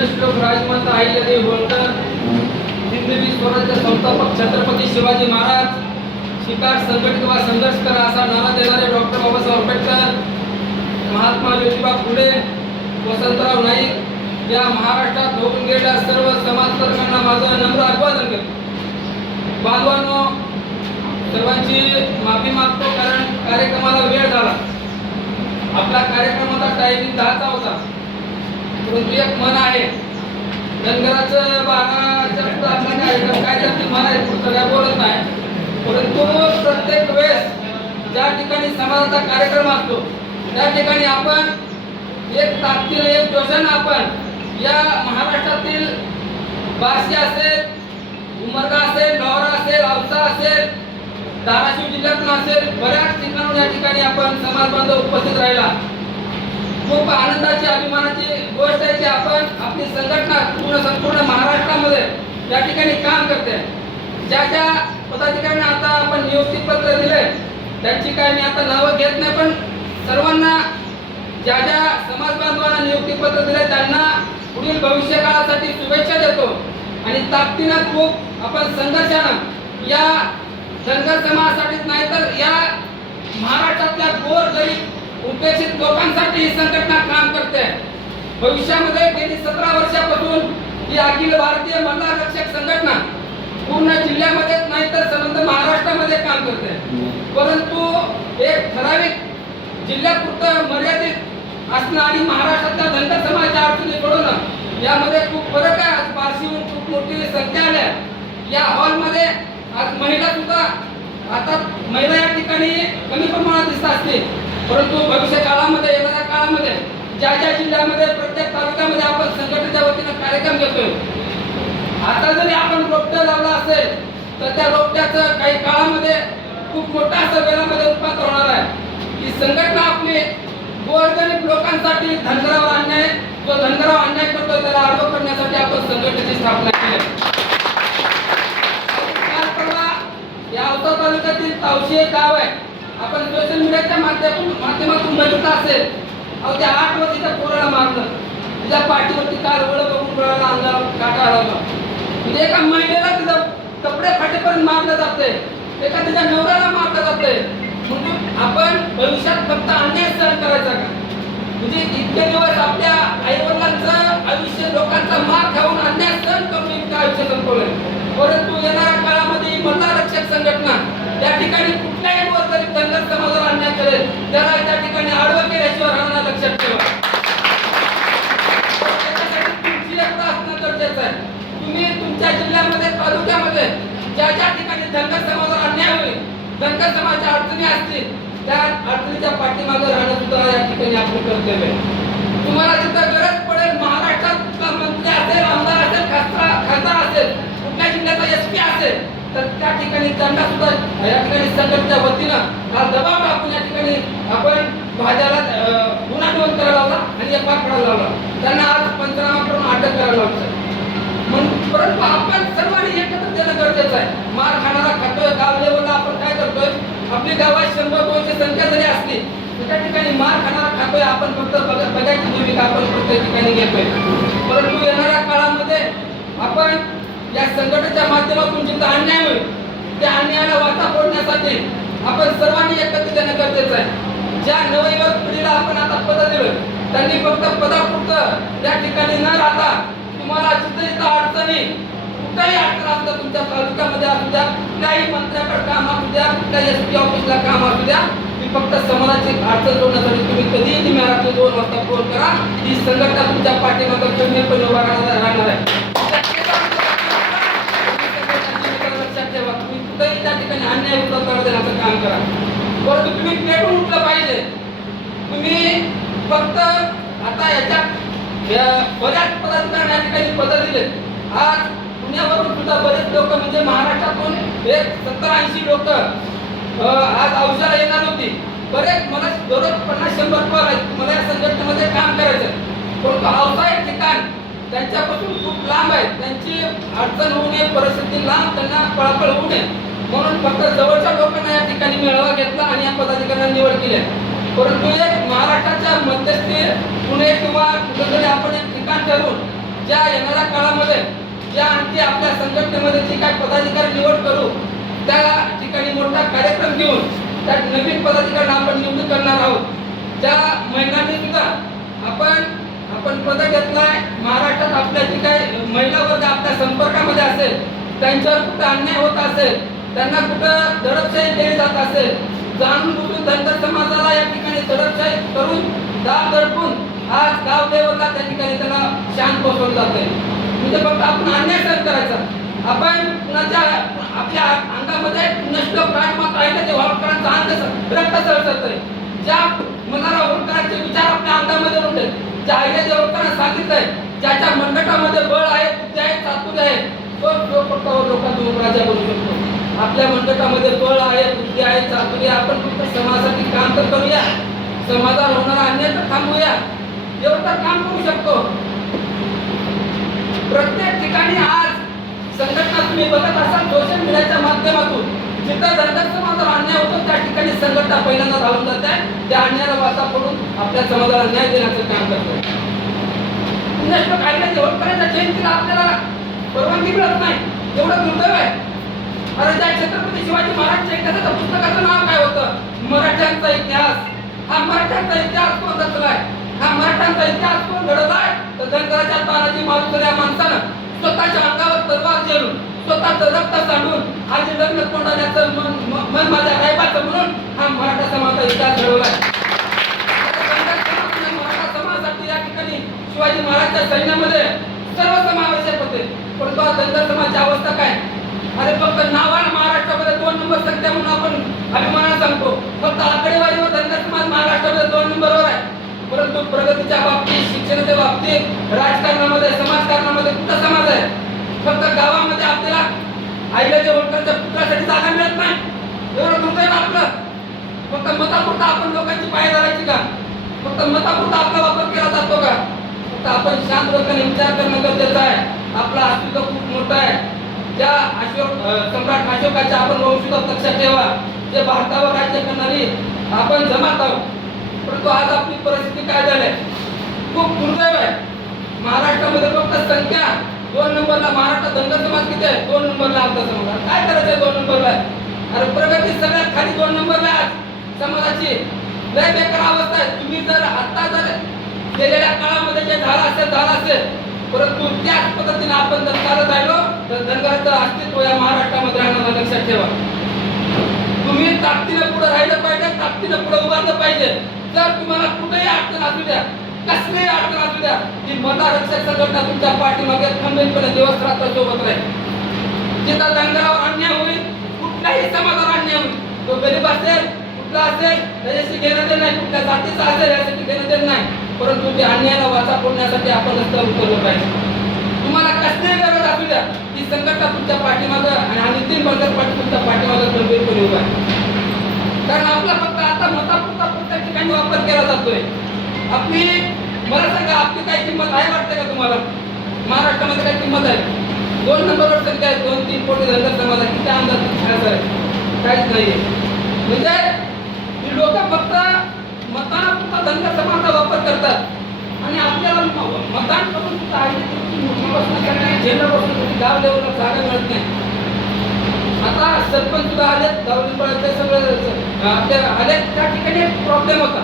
पुण्यश्लोक राजमाता अहिल्यादेवी होळकर, हिंदवी स्वराज्य संस्थापक छत्रपती शिवाजी महाराज, शिकार संघटित व संघर्ष करा असा नारा देणारे डॉक्टर बाबासाहेब आंबेडकर, महात्मा ज्योतिबा फुले, वसंतराव नाईक या महाराष्ट्रात होऊन गेलेल्या सर्व समाजकर्त्यांना माझं नम्र अभिवादन करतो. बांधवांनो, सर्वांची माफी मागतो कारण कार्यक्रमाला वेळ झाला. आपला कार्यक्रमाचा टायमिंग 10चा होता, परंतु एक मन आहे धनगराचं 12च्या पुढे आपला कार्यक्रम काय त्यातील मन आहे पुढचं काय बोलत नाही. परंतु प्रत्येक वेळेस ज्या ठिकाणी समाजाचा कार्यक्रम असतो त्या ठिकाणी आपण एक ताकदीने एक जोशाने आपण या महाराष्ट्रातील बार्शी असेल, उमरगा असेल, लोहारा असेल, औसा असेल, धाराशिव जिल्ह्यातून असेल, बऱ्याच ठिकाणून या ठिकाणी आपण समाज बांधव उपस्थित राहिला. खूप आनंदाची अभिमानाची गोष्ट आहे की आपण आपली संघटना संपूर्ण महाराष्ट्रामध्ये या ठिकाणी काम करते. ज्या ज्या पदाधिकाऱ्यांना आता आपण नियुक्ती पत्र दिले त्यांची काय मी आता नावं घेत नाही, पण सर्वांना ज्या ज्या समाज बांधवांना नियुक्ती पत्र दिले त्यांना पुढील भविष्य काळासाठी शुभेच्छा देतो. आणि ताकदीनं खूप आपण संघर्षानं या धनगर समाजासाठीच नाही तर या महाराष्ट्रातल्या गोरगरीब उपेक्षित लोकांसाठी ही संघटना काम करते. भविष्यामध्ये गेली 17 वर्षापासून ही अखिल भारतीय महिला रक्षक संघटना पूर्ण जिल्ह्यामध्येच नाही तर संबंध महाराष्ट्रामध्ये काम करते. परंतु एक ठराविक जिल्ह्यापुरतं मर्यादित असणं आणि महाराष्ट्रातल्या धनगर समाजाच्या अडचणी सोडवणं यामध्ये खूप फरक आहे. आज बार्शीहून खूप मोठी संख्या आल्या या हॉलमध्ये. आज महिला सुद्धा आता महिला या ठिकाणी कमी प्रमाणात दिसत असतील, परंतु भविष्य काळामध्ये येणाऱ्या काळामध्ये ज्या ज्या जिल्ह्यामध्ये प्रत्येक तालुक्यामध्ये आपण संघटनेच्या वतीनं कार्यक्रम घेतोय. आता जरी आपण रोपटं लावला असेल तर त्या रोपट्याचं काही काळामध्ये खूप मोठा असं वेळामध्ये उत्पादन होणार आहे. ही संघटना आपली गोरगरीब लोकांसाठी धनगरावर अन्याय जो धनगरावर अन्याय करतो त्याला आडवं करण्यासाठी आपण संघटनेची स्थापना केली. या औसा तालुक्यातील तावशी एक गाव आहे. आपण सोशल मीडियाच्या माध्यमातून बघितलं असेल. अहो त्या 8 वर्षाच्या पोराला मारलं, तिच्या पाठीवरती काल ओळ बघून डोळ्याला अंगावर काटा आला. म्हणजे एका महिलेला तिचं कपडे फाटेपर्यंत मारलं जाते, एका तिच्या नवऱ्याला मारलं जाते. म्हणजे आपण भविष्यात फक्त अन्याय सहन करायचा का? म्हणजे इतके दिवस आपल्या आईवडिलांचं आयुष्य लोकांचा मार खाऊन अन्याय सहन करून इतकं आयुष्य संपवलंय. परंतु येणाऱ्या काळामध्ये महिला रक्षक संघटना त्या ठिकाणी कुठल्याही गोरगरीब धनगर समाजाला अन्याय करेल त्याला त्या ठिकाणी आडवं केल्याशिवाय राहणार लक्षात ठेवा. त्याच्यासाठी तुमची एकता असणं गरजेचं आहे. तुम्ही तुमच्या जिल्ह्यामध्ये तालुक्यामध्ये ज्या ज्या ठिकाणी धनगर समाजाला अन्याय होईल, धनगर समाजाच्या अडचणी असतील त्या अडचणीच्या पाठीमागे राहणं सुद्धा या ठिकाणी आपलं कर्तव्य आहे. तुम्हाला जिथं गरज पडेल महाराष्ट्रात मंत्री असेल, आमदार असेल, खासदार असेल, कुठल्या जिल्ह्याचा SP असेल तर त्या ठिकाणी त्यांना सुद्धा या ठिकाणी संघटनेच्या वतीनं हा दबाव टाकून या ठिकाणी आपण भाज्याला गुन्हा नोंद करायला लावला आणि FIR करायला लावला. त्यांना आज पंचनामा करून अटक करायला लावलं. परंतु आपण सर्वांनी एकत्र देणं गरजेचं आहे. मार खाणारा खातोय, गाव लेवलला आपण काय करतोय, आपली गावात 100-200 संख्या जरी असली तर त्या ठिकाणी मार खाणारा खातोय आपण फक्त बघायची भूमिका आपण प्रत्येक ठिकाणी घेतोय. परंतु येणाऱ्या काळामध्ये आपण या संघटनेच्या माध्यमातून जिथं अन्याय होईल त्या अन्यायाला वाचा फोडण्यासाठी आपण सर्वांनी एकत्र देणं गरजेचं आहे. ज्या नवयुवक पिढीला आपण आता पद दिलं त्यांनी फक्त पदापुरतं त्या ठिकाणी न राहता तुम्हाला जिथं अडचणी कुठल्याही अडचण असतं तुमच्या तालुक्यामध्ये असू द्या, कुठल्याही मंत्र्याकडे काम असू द्या, कुठल्या SP ऑफिसला काम असू द्या, ती फक्त समाजाची अडचण सोडण्यासाठी तुम्ही कधीही तुम्ही रात्री 2 वाजता फोन करा. ही संघटना तुमच्या पाठीमागे खंबीरपणे उभा राहणार आहे. त्या ठिकाणी अन्याय उत्तर देण्याचं काम करा. परंतु तुम्ही पेटून उठलं पाहिजे. तुम्ही फक्त आता याच्यात बऱ्याच पदाधिकाऱ्यांना या ठिकाणी पद दिले. आज पुण्यावरून सुद्धा बरेच लोक म्हणजे महाराष्ट्रातून एक 70-80 लोक आज औषधाला येणार होती. बरेच मला दररोज 50-100 कॉल आहेत मला या संघटनेमध्ये काम करायचं. परंतु औषध एक ठिकाण त्यांच्यापासून खूप लांब आहे. त्यांची अडचण होऊ नये, परिस्थिती लांब, त्यांना पळापळ होऊ नये म्हणून फक्त जवळच्या लोकांना या ठिकाणी मेळावा घेतला आणि या पदाधिकाऱ्यांना निवड केली. परंतु एक महाराष्ट्राच्या मध्यस्थी पुणे किंवा कुठेतरी आपण एक ठिकाण ठरवून ज्या येणाऱ्या काळामध्ये ज्या आणखी आपल्या संघटनेमध्ये जे काही पदाधिकारी निवड करू त्या ठिकाणी मोठा कार्यक्रम घेऊन त्या नवीन पदाधिकाऱ्यांना आपण नियुक्त करणार आहोत. ज्या महिलांनी सुद्धा आपण पद घेतलाय महाराष्ट्रात आपल्या जी काही महिला वर्ग आपल्या संपर्कामध्ये असेल त्यांच्यावर कुठं अन्याय होत असेल त्यांना कुठं दडपशाही केली जात असेल जाणून बुजून धनगर समाजाला या ठिकाणी दडपशाही करून दाब दडपून आज गाव लेवलला त्या ठिकाणी त्याला शांत बसवलं जात आहे. म्हणजे फक्त आपण अन्याय सहन करायचा आपण कुणाच्या आपल्या अंगामध्ये नष्ट प्राणमत राहिलं ते होळकरांचं अंग रक्त सळसळत आहे. ज्या मनाला होळकरांचे विचार आपल्या अंगामध्ये होते ज्या आईने होळकरांना सांगितलंय ज्याच्या मनगटामध्ये बळ आहे बुद्धी आहे चातुर्य आहे तो फक्त लोकांचा उपराजा बनू शकतो. आपल्या मनगटामध्ये बळ आहे बुद्धी आहे चातुर्य आपण फक्त समाजासाठी काम तर करूया समाजावर होणारा अन्याय तर थांबवूया एवढं तर काम करू शकतो. प्रत्येक ठिकाणी आज संघटना तुम्ही बघत असाल सोशल मीडियाच्या माध्यमातून जिथं धनगर समाजाला अन्याय होतो त्या ठिकाणी संघटना पहिल्यांदा धावून जात आहे त्या अन्यायाला वाचा पडून आपल्या समाजाला न्याय देण्याचं काम करत आहे. होळकरांच्या जयंतीला आपल्याला परवानगी मिळत नाही एवढं दुर्दैव आहे. अरे त्या छत्रपती शिवाजी महाराजांच्या इतिहासाच्या पुस्तकाचं नाव काय होतं मराठ्यांचा इतिहास. हा मराठ्यांचा इतिहास कोण रचलाय हा मराठ्यांचा इतिहास कोण घडवलाय तर धनगराच्या तानाजी मालुसरे या माणसानं स्वतःच्या अंगावर तलवार झेलून स्वतःचं रक्त सांडून आज लग्न तोंडाण्याचं मन माझ्या रायबाचं म्हणून हा मराठा समाजाचा इतिहास घडवलाय. मराठा समाजासाठी या ठिकाणी शिवाजी महाराजांच्या सैन्यामध्ये सर्व समावेशक होते परंतु आज धनगर समाजाची अवस्था काय. अरे फक्त नावाला महाराष्ट्रामध्ये 2 नंबर संख्या म्हणून आपण अभिमानाने सांगतो फक्त आकडेवारीवर धनगर समाज महाराष्ट्रामध्ये 2 नंबरवर आहे परंतु प्रगतीच्या बाबतीत शिक्षणाच्या बाबतीत राजकारणामध्ये समाजकारणामध्ये कुठं समाज आहे. फक्त गावामध्ये आपल्याला आईला होळकरांच्या पुतळ्यासाठी जागा मिळत नाही एवढं दुर्दैव आपलं. फक्त मतापुरता आपण लोकांची पाय धरायची का फक्त मतापुरता आपला वापर केला जातो का फक्त आपण शांत डोक्याने विचार करणं गरजेचं आहे. आपलं अस्तित्व खूप मोठं आहे. ज्या सम्राट अशोकाच्या आपण वंशज लक्षात ठेवा जे भारतावर राज्य करणारी आपण जमात आहोत परंतु आज आपली परिस्थिती काय झाली खूप दुर्दैव आहे. महाराष्ट्रामध्ये फक्त संख्या 2 नंबरला महाराष्ट्रात धनगर समाज किती आहे 2 नंबरला आमचा समाज काय करायचं 2 नंबरला अरे प्रगती सगळ्यात खाली 2 नंबरला आज समाजाची लय बेकार अवस्था आहे. तुम्ही जर आता जर गेलेल्या काळामध्ये जे झालं असेल परंतु त्याच पद्धतीने आपण जर चालत राहिलो तर धनगराचं अस्तित्व या महाराष्ट्रामध्ये राहणार लक्षात ठेवा. तुम्ही ताकदीने पुढे राहिलं पाहिजे ताकदीने पुढे उभारलं पाहिजे. जर तुम्हाला कुठेही अडचण असू द्या कसलीही अडचण असू द्या ती मता रक्षक संघटना तुमच्या पाठीमागे खंबीरपणे दिवस रात्र सोबत राहील. जिथं धनगरावर अन्याय होईल कुठल्याही समाजावर अन्याय होईल तो गरीब असेल कुठला असेल त्याच्याशी घेणं देणं नाही कुठल्या जातीचा असेल यासाठी घेणं देणं नाही परंतु ते अन्यायाला वाचा फोडण्यासाठी आपण रस्त्यावर उतरलं पाहिजे. तुम्हाला कसलीही गरज असू द्या ती संघटना तुमच्या पाठीमागं आणि हा नितीन बंडर पाटील तुमच्या पाठीमागं खंबीरपणे उभा आहे. कारण आपला फक्त आता मतापुरता प्रत्येक ठिकाणी वापर केला जातोय. आपली मला सांगा आपली काही किंमत आहे वाटते का तुम्हाला महाराष्ट्रामध्ये काही किंमत आहे 2 नंबरवर संख्या आहे 2-3 कोटी धनगर समाज आहे किती आमदार खासदार आहे काहीच नाहीये. म्हणजे ही लोक फक्त मतापुरता धनगर समाजाचा वापर करतात आणि आपल्याला मतदान करून झेंडा बसून गाव लेवलला जागा मिळत नाही. आता सरपंच सुद्धा आले दौलत सगळं आपल्या आले त्या ठिकाणी प्रॉब्लेम होता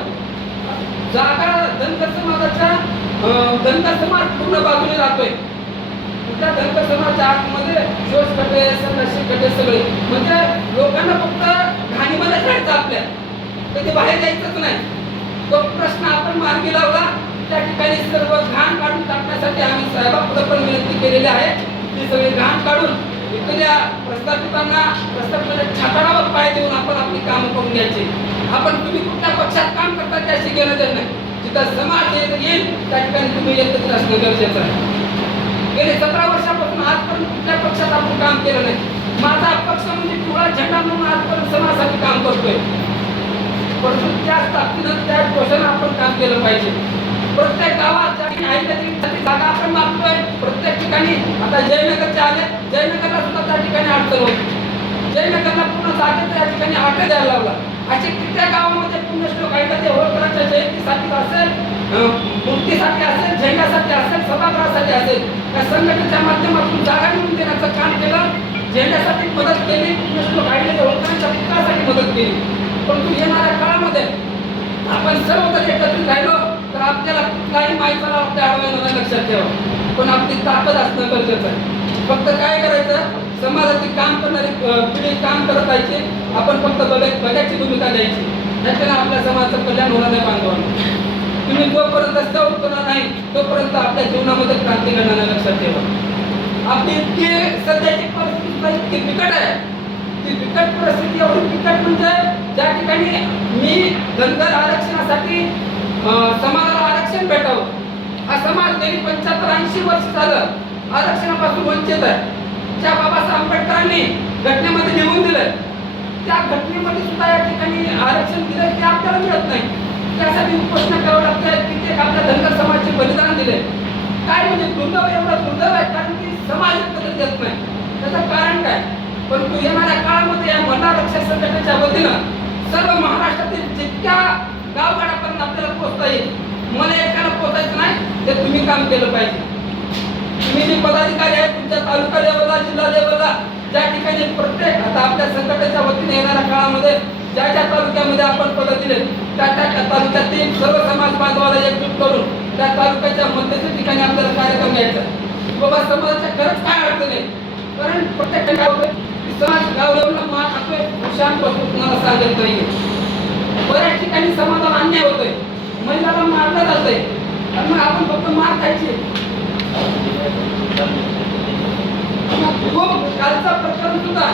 जागा धनगर समाजाच्या धनगर समाज पूर्ण बाजूने राहतोय त्या धनगर समाजाच्या आतमध्ये शोष खड्डे संघर्ष खड्डे सगळे म्हणजे लोकांना फक्त घाणीमध्येच राहायचं आपल्या कधी बाहेर जायचंच नाही. तो प्रश्न आपण मार्गी लावला त्या ठिकाणी सर्व घाण काढून टाकण्यासाठी आम्ही साहेबांकडे पण विनंती केलेली आहे ती सगळी घाण काढून इथल्या प्रस्थापितांना छाताडावर पाय देऊन आपण आपली कामं करून घ्यायची. आपण तुम्ही कुठल्या पक्षात काम करता त्याशी घेणं देणं नाही. जिथं समाज येईल त्या ठिकाणी तुम्ही एकत्र असणं गरजेचं आहे. गेले 17 वर्षापासून आजपर्यंत कुठल्या पक्षात आपण काम केलं नाही. माझा पक्ष म्हणजे पिवळा झेंडा म्हणून आजपर्यंत समाजासाठी काम करतोय परंतु त्याच ताकदीनं त्या घोषणा आपण काम केलं पाहिजे. प्रत्येक गावात जागा आपण मागतोय प्रत्येक ठिकाणी. आता जयनगरचे आले जयनगरला सुद्धा त्या ठिकाणी अडचण होती. जयनगरला पूर्ण जागेचा या ठिकाणी आठ द्यायला लावला. असे कित्येक गावामध्ये पुण्यश्लोक होळकरांच्या जयंतीसाठी असेल मूर्तीसाठी असेल झेंड्यासाठी असेल सभागृहासाठी असेल त्या संघटनेच्या माध्यमातून जागा मिळवून देण्याचं काम केलं, झेंड्यासाठी मदत केली, काढलेल्या लोकांच्या पिकासाठी मदत केली. परंतु येणाऱ्या काळामध्ये आपण सर्व जर एकत्रित राहिलो तर आपल्याला कुठलाही माहिती आपल्या आडव्या लक्षात ठेवा. पण आपली ताकद असणं गरजेचं आहे. फक्त काय करायचं, समाजाचे काम करणारी पिढी काम करत राहायची, आपण फक्त बघायची भूमिका द्यायची. त्याच्यानं आपल्या समाजाचं कल्याण होणार नाही बांधवांना. तुम्ही जोपर्यंत रस्त्यावर उतरणार नाही तोपर्यंत आपल्या जीवनामध्ये क्रांती घडणार नाही, लक्षात ठेवा. आपली इतकी सध्याची परिस्थिती इतकी बिकट आहे, ती बिकट परिस्थिती एवढी बिकट म्हणजे ज्या ठिकाणी मी धनगर आरक्षणासाठी समाजाला आरक्षण भेटावं, हा समाज गेली 75-80 वर्ष झालं आरक्षणापासून वंचित आहे. ज्या बाबासाहेब आंबेडकरांनी घटनेमध्ये लिहून दिलंय त्या घटनेमध्ये सुद्धा या ठिकाणी आरक्षण दिलंय ते आपल्याला मिळत नाही. त्यासाठी उपोषण करावं लागतं. कित्येक आपल्या धनगर समाजाचे बलिदान दिले. काय म्हणजे दुर्दैव, एवढं दुर्दैव आहे कारण की समाज एकत्र देत नाही. त्याचं कारण काय? परंतु येणाऱ्या काळामध्ये या मल्हार रक्षक संघटनेच्या वतीनं सर्व महाराष्ट्रातील जितक्या गावगाड्यापर्यंत आपल्याला पोहोचता येईल, मला एकाला पोहोचायचं नाही, ते तुम्ही काम केलं पाहिजे. तुम्ही जे पदाधिकारी आहेत तुमच्या तालुका लेवलला, जिल्हा लेवलला, ज्या ठिकाणी प्रत्येक आता आपल्या संघटनेच्या वतीने येणाऱ्या काळामध्ये ज्या ज्या तालुक्यामध्ये आपण पद दिले त्या तालुक्यातील सर्व समाज बांधवाला एकजूट करून त्या तालुक्याच्या मध्यस्थी ठिकाणी आपल्याला कार्यक्रम घ्यायचा. बाबा समाजाच्या खरंच काय अडचण आहे, कारण प्रत्येक समाज गाव लेवलला मार खातोय, शांत बसतो, कुणाला सांगत नाहीये. बऱ्याच ठिकाणी समाजाला अन्याय होतोय, महिलाला मारलं जातंय आणि मग आपण फक्त मार खायचे. खूप कालचा प्रकरण सुद्धा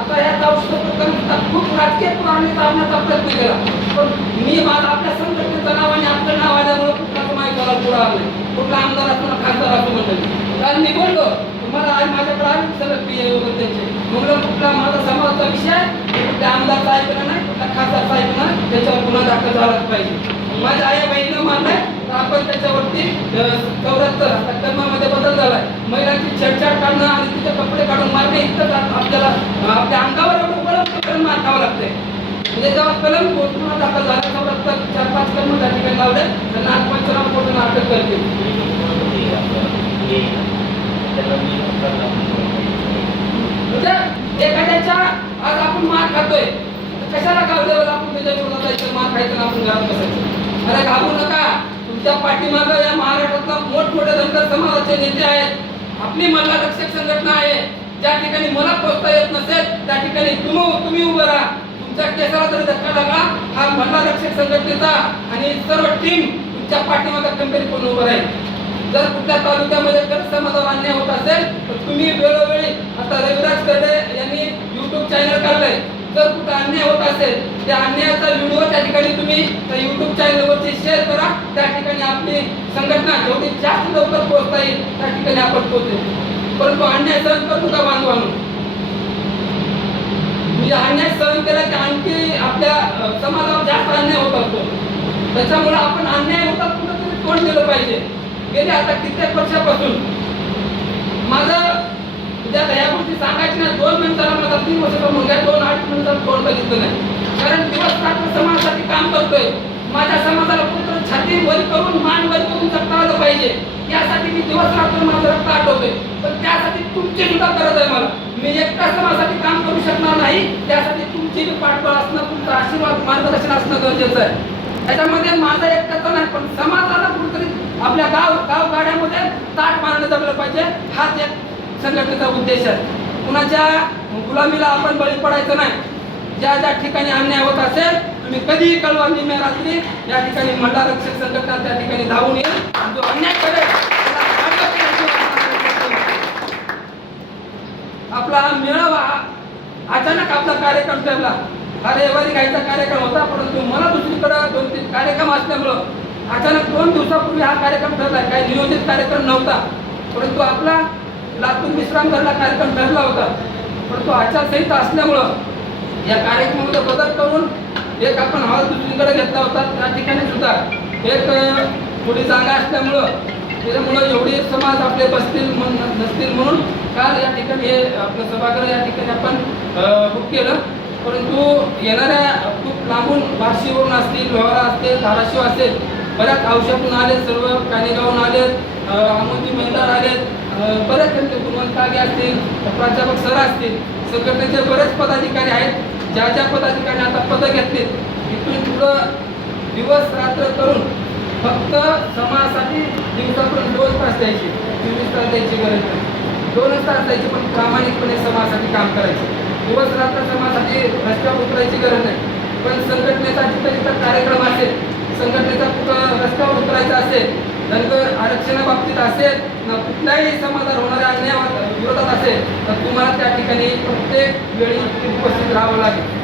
आता या गावचं प्रकरण सुद्धा खूप राजकीय पुराणे आणण्याचा प्रयत्न केला, पण मी माझा आपल्या संघटनेचं नाव आणि आपलं नाव आल्यामुळे कुठलाच माहितीला पुढे आले, कुठला आमदार असतो ना खासदार असतो म्हणतो. कारण मी बोललो तुम्हाला आज माझ्याकडे आले सगळं पीए वगैरे त्यांचे, म्हणून कुठला माझा समाजाचा विषय कुठल्या आमदारचा ऐकला नाही, कुठल्या खासदारचा ऐकला नाही, त्याच्यावर गुन्हा दाखल झालाच पाहिजे. माझ्या आई बहिणीनं मानलंय तर आपण त्याच्यावरती 74 आता कर्मामध्ये बदल झालाय. महिलांची छेडछाड काढणं आणि तिचे कपडे काढून मारणे इतकं आपल्याला आपल्या अंगावर एवढं कलम मार खावं लागतंय. म्हणजे जेव्हा कलम गुन्हा दाखल झाला 74 4-5 कलम त्या ठिकाणी लावले त्यांना आज 55 कोटी अटक करतील. म्हणजे एखाद्याच्या आज आपण मार खातोय कशाला गाव लेवलला आपण त्याच्या विरोधात जायचं, मार खायचं, आपण घरात बसायचं. अरे घाबरू नका, तुमच्या पाठीमागं या महाराष्ट्रातला मोठमोठे धनगर समाजाचे नेते आहेत. आपली मल्हार रक्षक संघटना आहे. ज्या ठिकाणी मला पोहोचता येत नसेल त्या ठिकाणी तुम्ही उभं राहा. तुमच्या केसाला जरी धक्का लागला हा मल्हार रक्षक संघटनेचा आणि सर्व टीम तुमच्या पाठीमागं खंबीरपणे उभं राहील. जर कुठल्या तालुक्यामध्ये जर समाजावर अन्याय होत असेल तर तुम्ही वेळोवेळी आता रविराज करडे यांनी YouTube चॅनल काढलंय. जर कुठं अन्याय होत असेल त्या अन्यायाचा व्हिडिओ त्या ठिकाणी तुम्ही त्या YouTube चॅनलवरती शेअर करा. त्या ठिकाणी आपली संघटना जेवढी जास्त लवकर पोहोचता येईल त्या ठिकाणी आपण पोहोचेल. परंतु अन्याय सहन करू नका बांधवांनो. म्हणजे अन्याय सहन केला की आणखी आपल्या समाजावर जास्त अन्याय होत असतो. त्याच्यामुळे आपण अन्याय होतात कुठेतरी तोंड दिलं पाहिजे. गेले आता कित्येक वर्षापासून माझं ज्या या गोष्टी सांगायची नाही 2 मिनिटाला माझा 3 वर्षाचा मुलगा 2-8 मिनिटात तोंड बघितलं नाही. कारण दिवस रात्र समाजासाठी काम करतोय. माझ्या समाजाला कुठं छाती वर करून मान वर करून जगता आलं पाहिजे यासाठी मी दिवस रात्र माझं रक्त आटवतोय. पण त्यासाठी तुमची सुद्धा गरज आहे. मला मी एकटा समाजासाठी काम करू शकणार नाही. त्यासाठी तुमची पाठबळ असणं, तुमचा आशीर्वाद मार्गदर्शन असणं गरजेचं आहे. त्याच्यामध्ये माझा एकटाचा नाही पण समाजाला कुठेतरी आपल्या गाड्यामध्ये ताट मारणे जगलं पाहिजे. हाच एक संघटनेचा उद्देश आहे. कुणाच्या गुलामीला आपण बळी पडायचं नाही. ज्या ज्या ठिकाणी अन्याय होत असेल तुम्ही कधीही कळवा, निम्या रात्री या ठिकाणी मल्हार रक्षक संघटना त्या ठिकाणी धावून येईल. जो अन्याय करेल आपला मेळावा अचानक आपला कार्यक्रम ठरला. हा रविवारी घ्यायचा कार्यक्रम होता परंतु मला दुसरीकडे 2-3 कार्यक्रम असल्यामुळं अचानक 2 दिवसापूर्वी हा कार्यक्रम ठरला. काही नियोजित कार्यक्रम नव्हता परंतु आपला लातूर विश्रामगडला कार्यक्रम ठरला होता. परंतु आचारसंहिता असल्यामुळं या कार्यक्रमामध्ये बदल करून एक आपण हॉल दुसरीकडे घेतला होता. त्या ठिकाणी सुद्धा एक थोडी जागा असल्यामुळं त्याच्यामुळं एवढी समाज आपले बसतील नसतील म्हणून काल या ठिकाणी हे आपलं सभागृह या ठिकाणी आपण बुक केलं. परंतु येणाऱ्या खूप लांबून बार्शीवरून असतील, लोहारा असतील, धाराशिव असेल, बऱ्याच औषधातून आले, सर्व कानेगावून आले, अमोलजी मंदार आलेत, बरेच त्यांचे गुणवंत कागे असतील, प्राध्यापक सर असतील, संघटनेचे बरेच पदाधिकारी आहेत. ज्या ज्या पदाधिकाऱ्यांनी आता पदं घेतली इथून पुढं दिवस रात्र करून फक्त समाजासाठी दिवसातून 2 तास द्यायचे, 24 तास द्यायची गरज नाही. 2च तास द्यायचे, पण प्रामाणिकपणे समाजासाठी काम करायचं. दिवस रात्र समाजासाठी रस्त्यावर उतरायची गरज नाही. पण संघटनेचा जिथं जिथं कार्यक्रम असेल, संघटनेचा कुठं रस्त्यावर उतरायचा असेल, धनगर आरक्षणाबाबतीत असेल ना कुठल्याही समाजात होणाऱ्या अन्याया विरोधात असेल तर तुम्हाला त्या ठिकाणी प्रत्येक वेळी उपस्थित राहावं लागेल.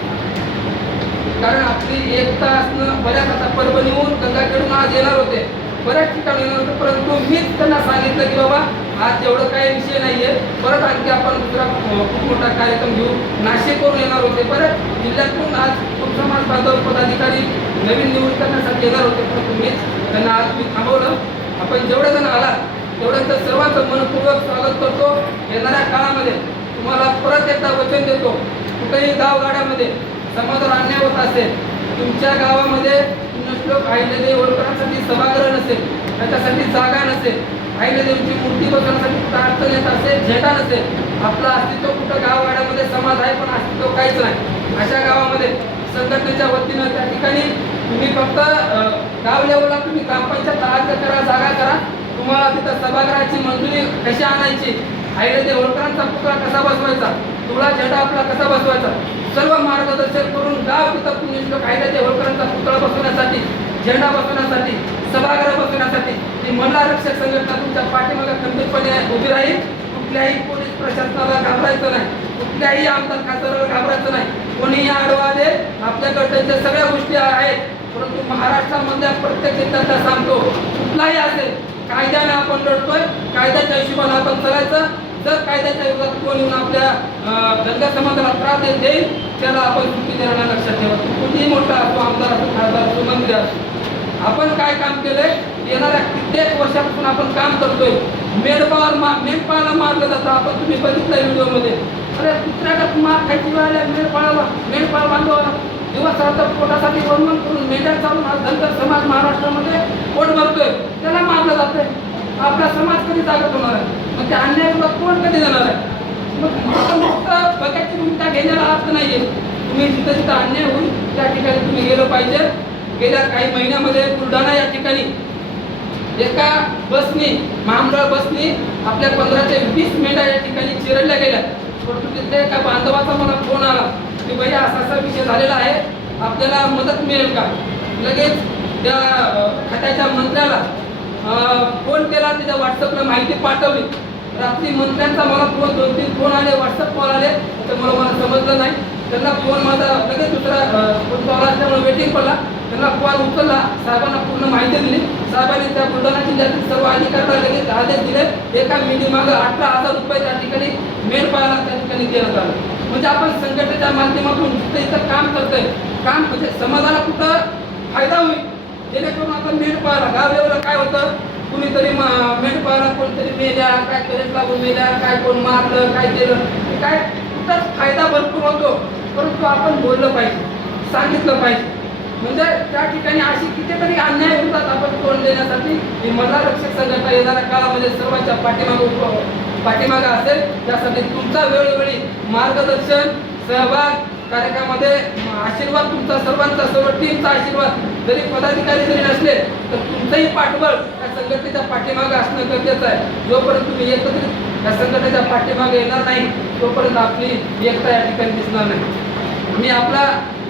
कारण आपली एकता असणं, बऱ्याच आता परभणीहून गंगाखेडून आज येणार होते, बऱ्याच ठिकाणी येणार होते, परंतु मीच त्यांना सांगितलं की बाबा आज एवढं काही विषय नाहीये, परत आणखी आपण दुसरा खूप मोठा कार्यक्रम घेऊ. नाशिकवरून येणार होते, बऱ्याच जिल्ह्यातून आज खूप समाज बांधव पदाधिकारी नवीन निवड करण्यासाठी येणार होते, परंतु मीच त्यांना आज मी थांबवलं. आपण जेवढे जण आला तेवढ्यांचं सर्वांचं मनपूर्वक स्वागत करतो. येणाऱ्या काळामध्ये तुम्हाला परत एकदा वचन देतो, कुठेही गावगाड्यामध्ये समाजावर अन्याय होत असेल, तुमच्या गावामध्ये पुण्यश्लोक अहिल्यादेवी होळकरांसाठी सभागृह नसेल, त्याच्यासाठी जागा नसेल, अहिल्यादेवीची मूर्ती बसवण्यासाठी कुठं अडचण येत असेल, झेंडा नसेल, आपलं अस्तित्व कुठं गावगाड्यामध्ये समाज आहे पण अस्तित्व काहीच नाही, अशा गावामध्ये संघटनेच्या वतीनं त्या ठिकाणी तुम्ही फक्त गाव लेवलला तुम्ही ग्रामपंचायत अर्ज करा, जागा करा, तुम्हाला तिथं सभागृहाची मंजुरी कशी आणायची, अहिल्यादेवी होळकरांचा पुतळा कसा बसवायचा, तुळा झेंडा आपला कसा बसवायचा, सर्व मार्गदर्शन करून गाव तिथं पुण्यश्लोक अहिल्यादेवी होळकरांचा पुतळा बसवण्यासाठी, झेंडा बसवण्यासाठी, सभागृह बसवण्यासाठी ही महिला रक्षक संघटना तुमच्या पाठीमागे खंबीरपणे उभी राहील. कुठल्याही पोलीस प्रशासनाला घाबरायचं नाही, कुठल्याही आमदार खासदाराला घाबरायचं नाही. कोणीही आडवा दे, आपल्या गटाच्या सगळ्या गोष्टी आहेत, परंतु महाराष्ट्रामधल्या प्रत्येक जिल्ह्यातला सांगतो कुठलाही असेल कायद्याने आपण लढतोय, कायद्याच्या हिशोबाने आपण चालायचं. जर कायद्याच्या विरोधात कोण येऊन आपल्या धनगर समाजाला त्रास देईल त्याला आपण चुकी देण्याला लक्षात ठेवा. कुठेही मोठा असतो, आमदार असतो, खासदार असतो, मंत्री असतो, आपण काय काम केलंय, येणाऱ्या कित्येक वर्षापासून आपण काम करतोय. मेंढपाळाला मारलं जातं, आपण तुम्ही बघितलं व्हिडिओमध्ये. अरे कुत्र्याला मार खायची वेळ मेंढपाळ बांधवाला दिवस रात्र पोटासाठी वनवन करून मेंढ्या चालून आज धनगर समाज महाराष्ट्रामध्ये पोट भरतोय, त्याला मारलं जातंय. आपला समाज कधी जागत होणार आहे? मग त्या अन्याय कोण कधी जाणार आहे? मग फक्त बघायची भूमिका घेण्याला अर्थ नाहीये. तुम्ही जिथं जिथं अन्याय होईल त्या ठिकाणी तुम्ही गेलं पाहिजे. गेल्या काही महिन्यामध्ये बुलढाणा या ठिकाणी एका बसनी, महामंडळ बसनी आपल्या 15 ते 20 मेंढ्या या ठिकाणी चिरडल्या गेल्या. परंतु तिथे एका बांधवाचा मला फोन आला की भैया असा असा विषय झालेला आहे, आपल्याला मदत मिळेल का? लगेच त्या खात्याच्या मंत्र्याला फोन केला, त्याच्या व्हॉट्सअपला माहिती पाठवली. रात्री मंत्र्यांचा मला फोन 2-3 फोन आले, व्हॉट्सअप कॉल आले, त्यामुळे मला समजलं नाही. त्यांना फोन माझा लगेच दुसरा फोन कॉल असल्यामुळे वेटिंग पडला. त्यांना कॉल उचलला, साहेबांना पूर्ण माहिती दिली. साहेबांनी त्या बुलढाणा जिल्ह्यातील सर्व अधिकाऱ्यांना लगेच आदेश दिले. एका मेंढीमागं 18,000 रुपये त्या ठिकाणी मेंढपाळाला त्या ठिकाणी देण्यात आलं. म्हणजे आपण संघटनेच्या माध्यमातून जिथं इथं काम करतोय, काम म्हणजे समाजाला कुठं फायदा होईल जेणेकरून आपण मेंढपाळाला गाव लेवलला काय होतं, कुणीतरी मेंढपाळाला कोणतरी मेल्या, काय करंट लागून मेल्या, काय कोण मारलं, काय केलं, काय कुठंच फायदा भरपूर होतो. परंतु आपण बोललं पाहिजे, सांगितलं पाहिजे. म्हणजे त्या ठिकाणी अशी कितीतरी अन्याय होतात, आपण तोंड देण्यासाठी ही महिला रक्षक संघटना येणाऱ्या काळामध्ये सर्वांच्या पाठीमागं असेल. त्यासाठी तुमचा वेळोवेळी मार्गदर्शन, सहभाग, कार्यक्रमामध्ये आशीर्वाद, तुमचा सर्वांचा, सर्व टीमचा आशीर्वाद, जरी पदाधिकारी जरी नसले तर तुमचंही पाठबळ त्या संघटनेच्या पाठीमागे असणं गरजेचं आहे. जोपर्यंत तुम्ही एकत्रित त्या संघटनेच्या पाठीमागे येणार नाही तोपर्यंत आपली एकता या ठिकाणी दिसणार नाही. मी आपला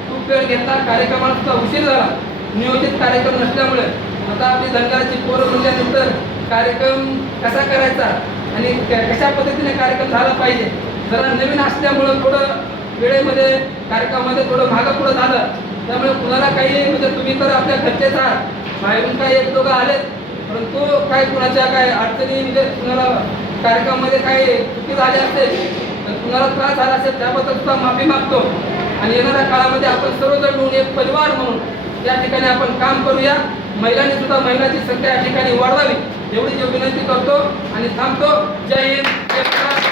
खूप वेळ घेतला, कार्यक्रमाला सुद्धा उशीर झाला, नियोजित कार्यक्रम नसल्यामुळे. आता आपली धनगराची पोरं म्हणल्यानंतर कार्यक्रम कसा करायचा आणि कशा पद्धतीने कार्यक्रम झाला पाहिजे, जरा नवीन असल्यामुळं थोडं वेळेमध्ये कार्यक्रमामध्ये थोडं मागं पुढं झालं. त्यामुळे कुणाला काही म्हणजे तुम्ही तर आपल्या घरचेच आहात, बाहेरून काही 1-2 आलेत, परंतु काय कुणाच्या काय अडचणी म्हणजे कुणाला कार्यक्रमामध्ये काही चुकी झाली असेल तर कुणाला त्रास झाला असेल त्याबद्दल सुद्धा माफी मागतो. आणि येणाऱ्या काळामध्ये आपण सर्वजण मिळून एक परिवार म्हणून त्या ठिकाणी आपण काम करूया. महिलांनी सुद्धा महिलांची संख्या या ठिकाणी वाढवावी एवढी विनंती करतो आणि थांबतो. जय हिंद, जय महाराष्ट्र.